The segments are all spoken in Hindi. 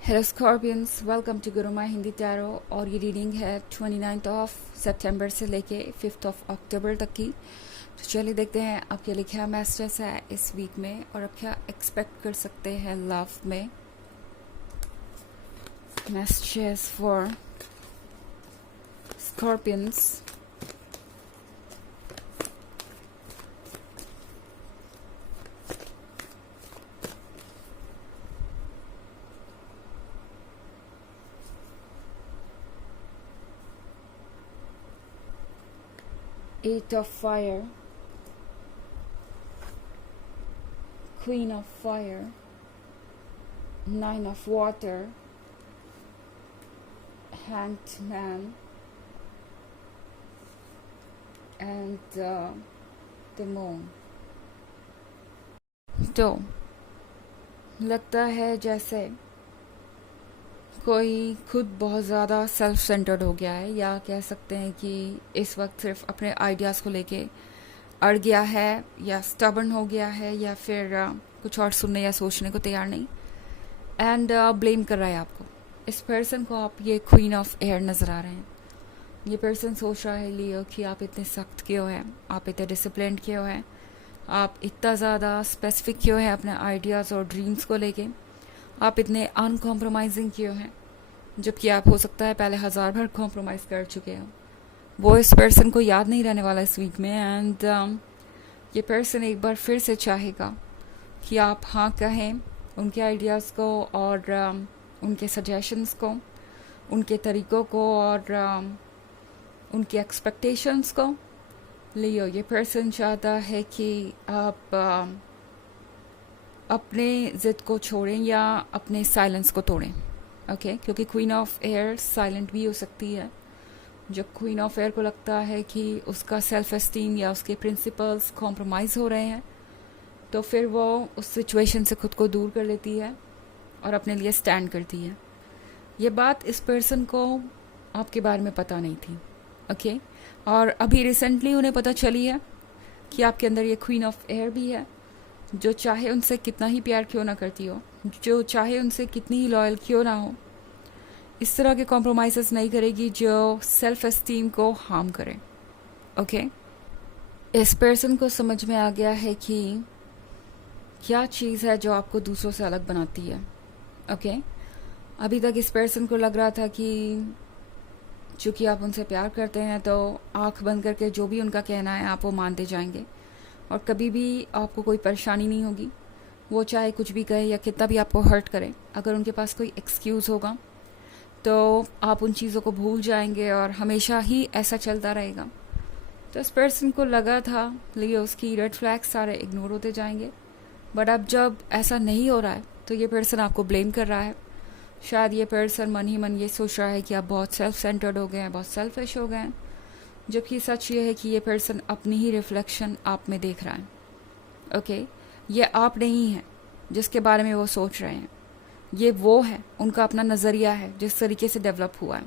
Hello scorpions, welcome to Gurumaa Hindi tarot. और ये रीडिंग है 29 ऑफ सितंबर से लेके 5 ऑफ अक्टूबर तक की। तो चलिए देखते हैं आपके लिए क्या मैसेजेस है इस वीक में और आप क्या एक्सपेक्ट कर सकते हैं लव में। Messages for Scorpions. Eight of fire, Queen of fire, Nine of water, Hanged man, and the moon. तो लगता है जैसे कोई खुद बहुत ज़्यादा सेल्फ सेंटर्ड हो गया है, या कह सकते हैं कि इस वक्त सिर्फ अपने आइडियाज़ को लेके अड़ गया है, या स्टबर्न हो गया है, या फिर कुछ और सुनने या सोचने को तैयार नहीं, एंड ब्लेम कर रहा है आपको। इस पर्सन को आप ये क्वीन ऑफ एयर नज़र आ रहे हैं। ये पर्सन सोच रहा है लियो कि आप इतने सख्त क्यों हैं, आप इतने डिसिप्लिन क्यों हैं, आप इतना ज़्यादा स्पेसिफिक क्यों हैं अपने आइडियाज़ और ड्रीम्स को लेके, आप इतने अनकॉम्प्रोमाइजिंग क्यों हैं, जबकि आप हो सकता है पहले 1000 बार कॉम्प्रोमाइज़ कर चुके हो। वो इस पर्सन को याद नहीं रहने वाला इस वीक में, एंड ये पर्सन एक बार फिर से चाहेगा कि आप हाँ कहें उनके आइडियाज़ को और उनके सजेशंस को, उनके तरीक़ों को और उनकी एक्सपेक्टेशंस को। लियो ये पर्सन चाहता है कि आप अपने ज़िद को छोड़ें या अपने साइलेंस को तोड़ें। ओके क्योंकि क्वीन ऑफ एयर साइलेंट भी हो सकती है। जब क्वीन ऑफ एयर को लगता है कि उसका सेल्फ एस्टीम या उसके प्रिंसिपल्स कॉम्प्रोमाइज़ हो रहे हैं, तो फिर वो उस सिचुएशन से खुद को दूर कर लेती है और अपने लिए स्टैंड करती है। ये बात इस पर्सन को आपके बारे में पता नहीं थी। ओके और अभी रिसेंटली उन्हें पता चली है कि आपके अंदर ये क्वीन ऑफ एयर भी है, जो चाहे उनसे कितना ही प्यार क्यों ना करती हो, जो चाहे उनसे कितनी ही लॉयल क्यों ना हो, इस तरह के कॉम्प्रोमाइज़ नहीं करेगी जो सेल्फ एस्टीम को हार्म करे। ओके इस पर्सन को समझ में आ गया है कि क्या चीज़ है जो आपको दूसरों से अलग बनाती है। ओके अभी तक इस पर्सन को लग रहा था कि चूँकि आप उनसे प्यार करते हैं तो आंख बंद करके जो भी उनका कहना है आप वो मानते जाएंगे और कभी भी आपको कोई परेशानी नहीं होगी। वो चाहे कुछ भी कहे या कितना भी आपको हर्ट करे, अगर उनके पास कोई एक्सक्यूज़ होगा तो आप उन चीज़ों को भूल जाएंगे और हमेशा ही ऐसा चलता रहेगा। तो इस पर्सन को लगा था लिए उसकी रेड फ्लैग्स सारे इग्नोर होते जाएंगे, बट अब जब ऐसा नहीं हो रहा है तो ये पर्सन आपको ब्लेम कर रहा है। शायद ये पर्सन मन ही मन ये सोच रहा है कि आप बहुत सेल्फ सेंटर्ड हो गए हैं, बहुत सेल्फिश हो गए हैं, जबकि सच ये है कि ये पर्सन अपनी ही रिफ्लेक्शन आप में देख रहा है। ओके ये आप नहीं है जिसके बारे में वो सोच रहे हैं, ये वो है, उनका अपना नज़रिया है जिस तरीके से डेवलप हुआ है।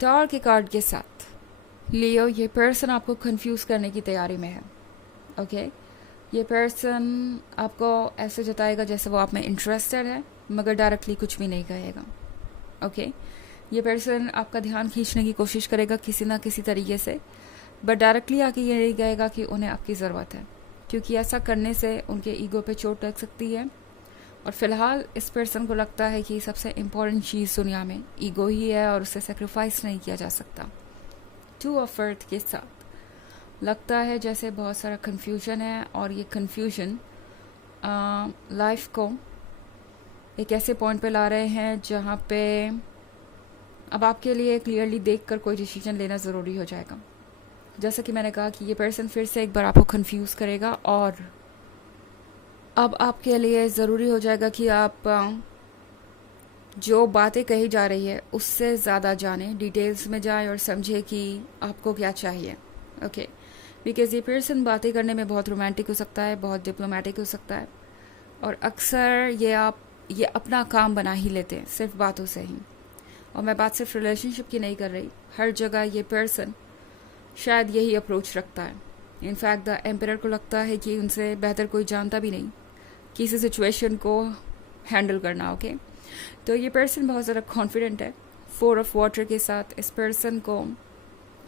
टावर के कार्ड के साथ लियो ये पर्सन आपको कंफ्यूज करने की तैयारी में है। ओके ये पर्सन आपको ऐसे जताएगा जैसे वो आप में इंटरेस्टेड है, मगर डायरेक्टली कुछ भी नहीं कहेगा। ओके ये पर्सन आपका ध्यान खींचने की कोशिश करेगा किसी ना किसी तरीके से, बट डायरेक्टली आके ये नहीं कहेगा कि उन्हें आपकी ज़रूरत है, क्योंकि ऐसा करने से उनके ईगो पे चोट लग सकती है। और फिलहाल इस पर्सन को लगता है कि सबसे इम्पोर्टेंट चीज़ दुनिया में ईगो ही है और उसे सेक्रीफाइस नहीं किया जा सकता। 2 ऑफ अर्थ के साथ लगता है जैसे बहुत सारा कन्फ्यूजन है, और ये कन्फ्यूजन लाइफ को एक ऐसे पॉइंट पे ला रहे हैं जहाँ पे अब आपके लिए क्लियरली देखकर कोई डिसीजन लेना ज़रूरी हो जाएगा। जैसा कि मैंने कहा कि ये पर्सन फिर से एक बार आपको कंफ्यूज करेगा और अब आपके लिए ज़रूरी हो जाएगा कि आप जो बातें कही जा रही है उससे ज़्यादा जानें, डिटेल्स में जाएं और समझें कि आपको क्या चाहिए। ओके बिकॉज़ ये पर्सन बातें करने में बहुत रोमांटिक हो सकता है, बहुत डिप्लोमेटिक हो सकता है, और अक्सर ये अपना काम बना ही लेते हैं सिर्फ बातों से ही। और मैं बात सिर्फ रिलेशनशिप की नहीं कर रही, हर जगह ये पर्सन शायद यही अप्रोच रखता है। इनफैक्ट द एम्परर को लगता है कि उनसे बेहतर कोई जानता भी नहीं किसी सिचुएशन को हैंडल करना। ओके, तो ये पर्सन बहुत ज़्यादा कॉन्फिडेंट है। 4 ऑफ वाटर के साथ इस पर्सन को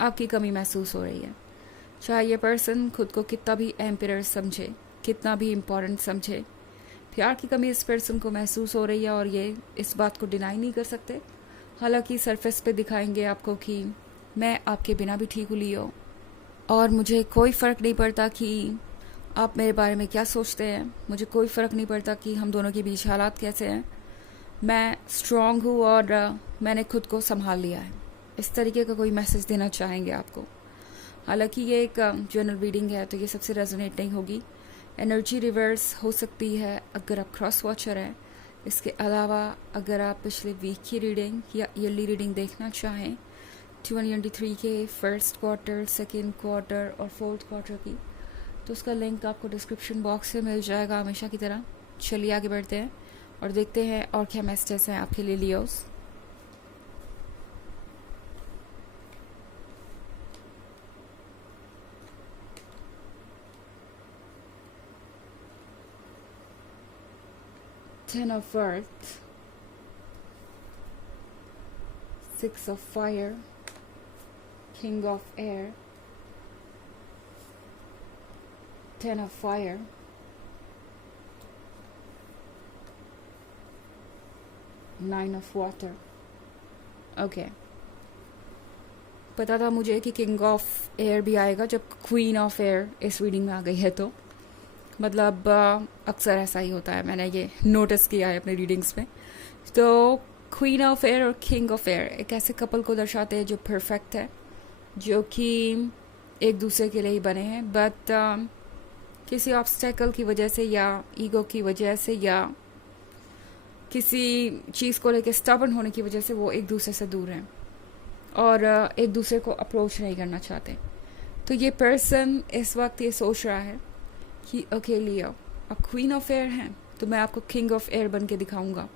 आपकी कमी महसूस हो रही है। चाहे ये पर्सन खुद को कितना भी एम्पियर समझे, कितना भी इम्पोर्टेंट समझे, प्यार की कमी इस पर्सन को महसूस हो रही है और ये इस बात को डिनाई नहीं कर सकते। हालांकि सरफेस पे दिखाएंगे आपको कि मैं आपके बिना भी ठीक हूँ लियो, और मुझे कोई फ़र्क नहीं पड़ता कि आप मेरे बारे में क्या सोचते हैं, मुझे कोई फ़र्क नहीं पड़ता कि हम दोनों के बीच हालात कैसे हैं, मैं स्ट्रॉन्ग हूँ और मैंने खुद को संभाल लिया है। इस तरीके का कोई मैसेज देना चाहेंगे आपको। हालांकि ये एक जनरल रीडिंग है तो ये सबसे रेजोनेट नहीं होगी। एनर्जी रिवर्स हो सकती है अगर आप क्रॉस वॉचर हैं। इसके अलावा अगर आप पिछले वीक की रीडिंग या ईयरली रीडिंग देखना चाहें 2023 के फर्स्ट क्वार्टर, सेकेंड क्वार्टर और फोर्थ क्वार्टर की, तो उसका लिंक आपको डिस्क्रिप्शन बॉक्स में मिल जाएगा हमेशा की तरह। चलिए आगे बढ़ते हैं और देखते हैं और क्या मैसेजेस हैं आपके लिए Leos. Ten of Earth, 6 of Fire, King of Air, 10 of Fire, Nine of Water. Okay, पता था मुझे कि किंग ऑफ एयर भी आएगा जब क्वीन ऑफ एयर इस रीडिंग में आ गई है, तो मतलब अक्सर ऐसा ही होता है, मैंने ये नोटिस किया है अपने रीडिंग्स में। तो क्वीन ऑफ एयर और किंग ऑफ एयर एक ऐसे कपल को दर्शाते हैं जो परफेक्ट है, जो कि एक दूसरे के लिए ही बने हैं, बट किसी ऑब्स्टेकल की वजह से या ईगो की वजह से या किसी चीज़ को लेकर स्टबर्न होने की वजह से वो एक दूसरे से दूर हैं और एक दूसरे को अप्रोच नहीं करना चाहते। तो ये पर्सन इस वक्त ये सोच रहा है कि ओके लियो, आप क्वीन ऑफ एयर हैं तो मैं आपको किंग ऑफ एयर बन के दिखाऊंगा।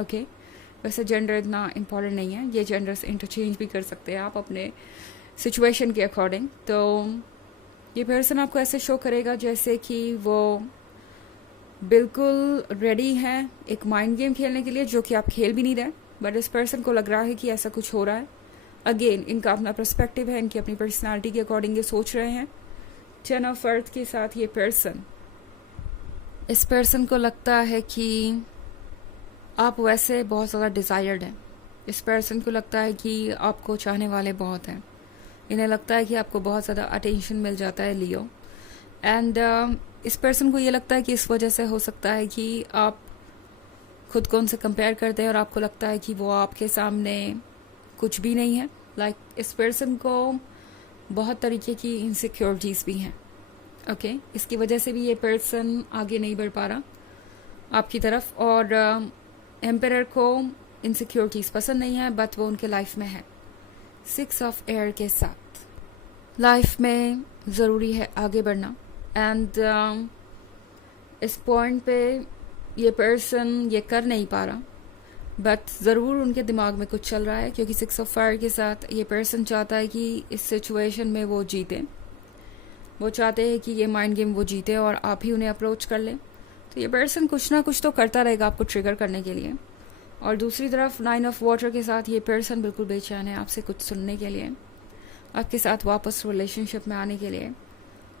ओके, वैसे जेंडर इतना इम्पॉर्टेंट नहीं है, ये जेंडर से इंटरचेंज भी कर सकते हैं आप अपने सिचुएशन के अकॉर्डिंग। तो ये पर्सन आपको ऐसे शो करेगा जैसे कि वो बिल्कुल रेडी हैं एक माइंड गेम खेलने के लिए, जो कि आप खेल भी नहीं रहे, बट इस पर्सन को लग रहा है कि ऐसा कुछ हो रहा है। अगेन इनका अपना पर्सपेक्टिव है, इनकी अपनी पर्सनालिटी के अकॉर्डिंग ये सोच रहे हैं। 10 ऑफ अर्थ के साथ ये पर्सन, इस पर्सन को लगता है कि आप वैसे बहुत ज़्यादा डिज़ायर्ड हैं। इस पर्सन को लगता है कि आपको चाहने वाले बहुत हैं। इन्हें लगता है कि आपको बहुत ज़्यादा अटेंशन मिल जाता है लियो, एंड इस पर्सन को ये लगता है कि इस वजह से हो सकता है कि आप खुद को उनसे कंपेयर करते हैं और आपको लगता है कि वो आपके सामने कुछ भी नहीं है। लाइक इस पर्सन को बहुत तरीके की इनसिक्योरिटीज़ भी हैं। ओके, इसकी वजह से भी ये पर्सन आगे नहीं बढ़ पा रहा आपकी तरफ, और एम्परर को इनसिक्योरिटीज़ पसंद नहीं है, बट वो उनके लाइफ में है। 6 ऑफ एयर के साथ लाइफ में ज़रूरी है आगे बढ़ना, एंड इस पॉइंट पे ये पर्सन ये कर नहीं पा रहा, बट ज़रूर उनके दिमाग में कुछ चल रहा है, क्योंकि 6 ऑफ फायर के साथ ये पर्सन चाहता है कि इस सिचुएशन में वो जीते। वो चाहते हैं कि ये माइंड गेम वो जीते और आप ही उन्हें अप्रोच कर लें। तो ये पर्सन कुछ ना कुछ तो करता रहेगा आपको ट्रिगर करने के लिए। और दूसरी तरफ 9 ऑफ वाटर के साथ ये पर्सन बिल्कुल बेचैन है आपसे कुछ सुनने के लिए, आपके साथ वापस रिलेशनशिप में आने के लिए,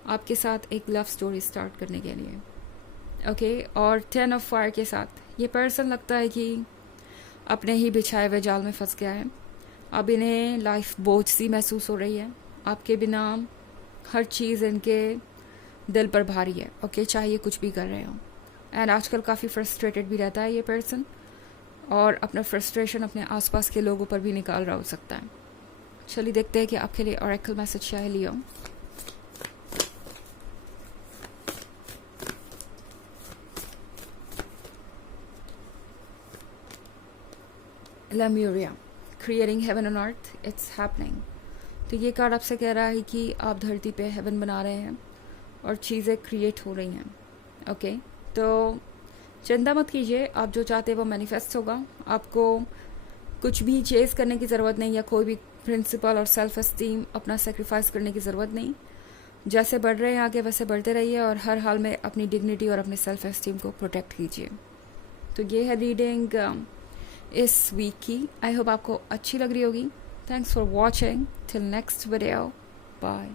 आपके साथ एक लव स्टोरी स्टार्ट करने के लिए। ओके, और 10 ऑफ फायर के साथ ये पर्सन लगता है कि अपने ही बिछाए हुए जाल में फंस गया है। अब इन्हें लाइफ बोझ सी महसूस हो रही है, आपके बिना हर चीज़ इनके दिल पर भारी है। ओके, चाहे ये कुछ भी कर रहे हो, एंड आजकल काफ़ी फ्रस्ट्रेटेड भी रहता है ये पर्सन, और अपना फ्रस्ट्रेशन अपने आसपास के लोगों पर भी निकाल रहा हो सकता है। चलिए देखते हैं कि आपके लिए ऑरेकल मैसेज क्या है Leo. Lemuria, creating heaven on earth, it's happening. तो ये कार्ड आपसे कह रहा है कि आप धरती पे हेवन बना रहे हैं और चीज़ें क्रिएट हो रही हैं। ओके, तो चिंता मत कीजिए, आप जो चाहते हैं वो मैनिफेस्ट होगा। आपको कुछ भी चेस करने की ज़रूरत नहीं, या कोई भी प्रिंसिपल और सेल्फ एस्टीम अपना सेक्रीफाइस करने की ज़रूरत नहीं। जैसे बढ़ रहे हैं आगे वैसे बढ़ते रहिए, और हर हाल में अपनी डिग्निटी और अपने सेल्फ एस्टीम को प्रोटेक्ट कीजिए। तो ये है रीडिंग इस वीक की। आई होप आपको अच्छी लग रही होगी। Thanks for watching. Till next video, bye.